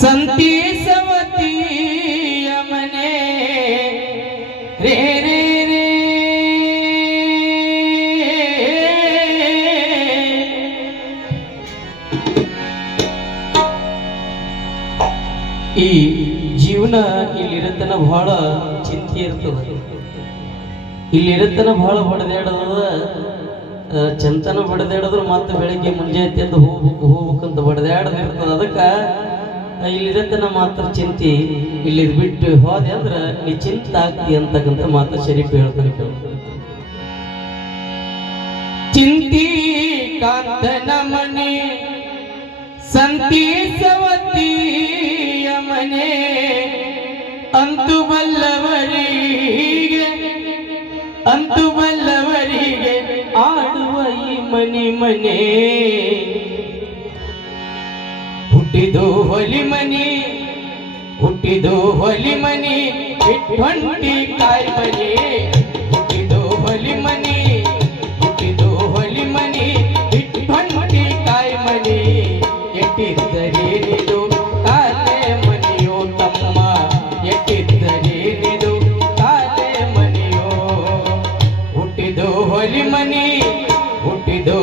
ಸಂತಿ ಸವತಿಯ ಮನೆ. ರೇ ರೇ ರೇ. ಈ ಜೀವನ ಇಲ್ಲಿರತನ ಬಹಳ ಚಿಂತೆ ಇರ್ತದ ಇಲ್ಲಿರತನ ಬಹಳ ಬಡದಾಡದ ಚಂತನ ಬಡದಾಡಿದ್ರು ಮತ್ತೆ ಬೆಳಿಗ್ಗೆ ಮುಂಜಾನೆ ಎದ್ದು ಹೋಗ್ಬೇಕು, ಹೋಗ್ಬೇಕಂತ ಬಡದಾಡದ ಇರ್ತದ ಅದಕ್ಕೆ ಇಲ್ಲಿರತನ ಮಾತ್ರ ಚಿಂತೆ ಇಲ್ಲಿ ಬಿಟ್ಟು ಹೋದೆ ಅಂದ್ರೆ ನೀ ಚಿಂತ ಆಗ್ತಿ ಅಂತಕ್ಕಂಥ ಮಾತ್ರ ಶರೀಫ್ ಹೇಳ್ತಾನೆ ಕೇಳು. ಚಿಂತಿ ಕಾಂತನ ಮನೆ ಸಂತಿ ಮನೆ, ಅಂತು ಬಲ್ಲವರಿಗೆ ಅಂತು ಬಲ್ಲವರಿಗೆ ಆಡುವ ಈ ಮನೆ ಮನೆ. ಹುಟ್ಟಿದು ಹೊಲಿ ಮನಿ ಹುಟ್ಟಿದು ಹೊಲಿ ಮನಿ ಇಟ್ಕೊಂಡಿ ಕಾಯಿ ಮನಿ ಹುಟ್ಟಿದು ಹೊಲಿ ಮನಿ ಹುಟ್ಟಿದು ಹೊಲಿ ಮನಿ ಇಟ್ಕೊಂಡಿ ಕಾಯಿ ಮನಿ ಎಟ್ಟಿದ್ದರೇನಿದು ಕಾಲೆ ಮನಿಯೋ ತಮ್ಮ ಎಟ್ಟಿದ್ದರೇನಿದು ಕಾಲೆ ಮನಿಯೋ ಹುಟ್ಟಿದು ಹೊಲಿ ಮನಿ ಹುಟ್ಟಿದು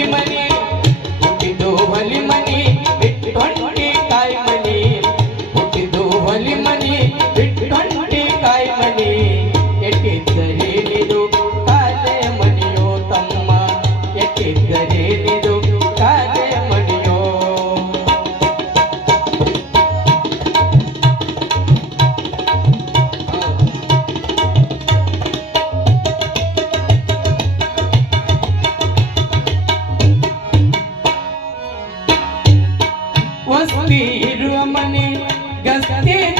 ಹುಟ್ಟಿದು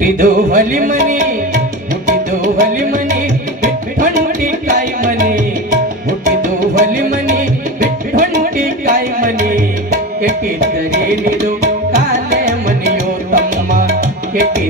ಹುಟ್ಟಿದು ಹೊಲಿ ಮನಿ ಹುಟ್ಟಿದು ಹೊಲಿ ಮನಿ ಬಿಟ್ಟೊಂಡಿ ಕಾಯಿ ಮನಿ ಹುಟ್ಟಿದು ಹೊಲಿ ಮನಿ ಬಿಟ್ಟೊಂಡಿ ಕಾಯಿ ಮನಿ ಕೆಟ್ಟಿದ್ದರೇನಿದು ಕಾಲೆ ಮನೆಯೋ ತಮ್ಮ ಕೆಟ್ಟಿದ್ದರೇನಿದು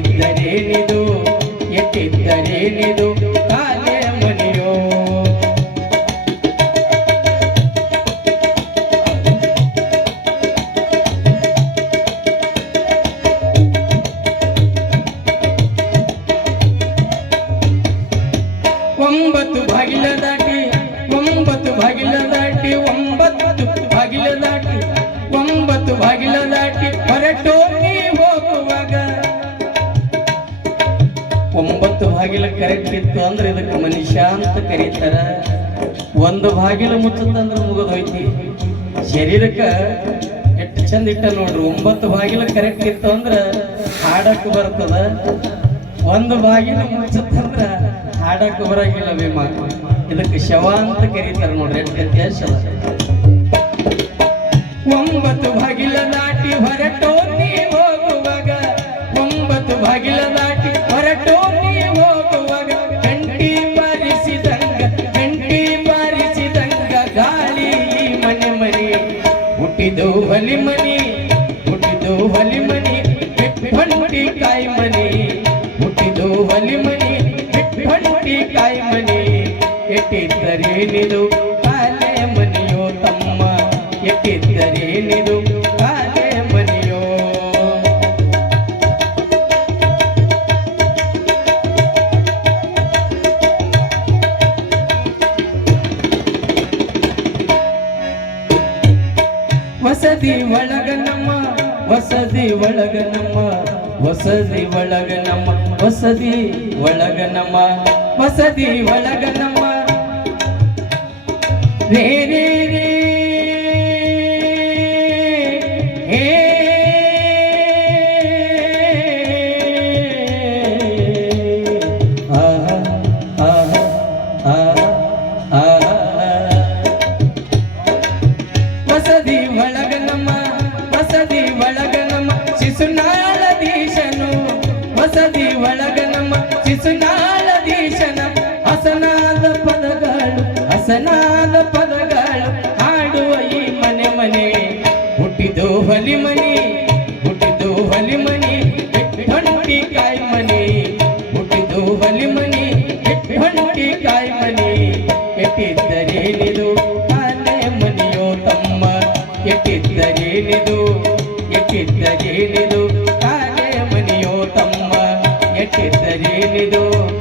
ಬಾಗಿಲ ಕರೆಕ್ಟ್ ಇತ್ತು ಅಂದ್ರೆ ಇದಕ್ಕೆ ಮನುಷ್ಯ ಅಂತ ಕರೀತಾರ. ಒಂದು ಬಾಗಿಲು ಮುಚ್ಚತ್ತಂದ್ರೆ ಮುಗಿದೋಯ್ತಿ ಶರೀರಕ್ಕೆ ಎಷ್ಟು ಚಂದ ಇಟ್ಟ ನೋಡ್ರಿ, ಒಂಬತ್ತು ಬಾಗಿಲು ಕರೆಕ್ಟ್ ಇತ್ತು ಅಂದ್ರೆ ಹಾಡಕ್ ಬರ್ತದ. ಒಂದು ಬಾಗಿಲು ಮುಚ್ಚತ್ತಂದ್ರೆ ಹಾಡಕ್ ಬರಂಗಿಲ್ಲ ಭೀಮ. ಇದಕ್ಕೆ ಶವ ಅಂತ ಕರೀತಾರ ನೋಡ್ರಿ, ಎಷ್ಟು ವ್ಯತ್ಯಾಸ ತಾಯಿ ಮನಿ ನೀನು ಕಾಲೆ ಮನೆಯೋ ತಮ್ಮ ಎಟ್ಟಿದ್ದರೇನಿದು ಕಾಲೆ ಮನಿಯೋ ವಸತಿ ಒಳಗ ನಮ್ಮ, ವಸತಿ ಒಳಗ ನಮ್ಮ, ವಸತಿ ಒಳಗ ನಮ್ಮ, ವಸತಿ ಒಳಗ ನಮ್ಮ. ವಸದಿ ಒಳಗ ನಮ್ಮ ರೇ ರೇ ರೇ ಹೇ ಹಸನಾದ ಪದಗಳು ಹಾಡುವ ಈ ಮನೆ ಮನೆ. ಹುಟ್ಟಿದು ಹೊಲಿ ಮನಿ ಹುಟ್ಟಿದು ಹೊಲಿ ಮನೆ ಹೊಂಟಿ ಕಾಯಿ ಮನೆ. ಹುಟ್ಟಿದು ಹೊಲಿ ಮನೆ ಹೊಂಟಿ ಕಾಯಿ ಮನೆ. ಕೆಟ್ಟಿದ್ದರೇನಿದು? ಆನೆ ಮನಿಯೋ ತಮ್ಮ ಎಟ್ಟಿದ್ದರೇನಿದು ಎಟ್ಟಿದ್ದರೇನಿದು ಆನೆ ಮನಿಯೋ ತಮ್ಮ ಎಟ್ಟಿದ್ದರೇನಿದು ಎಟ್ಟಿದ್ದರೇ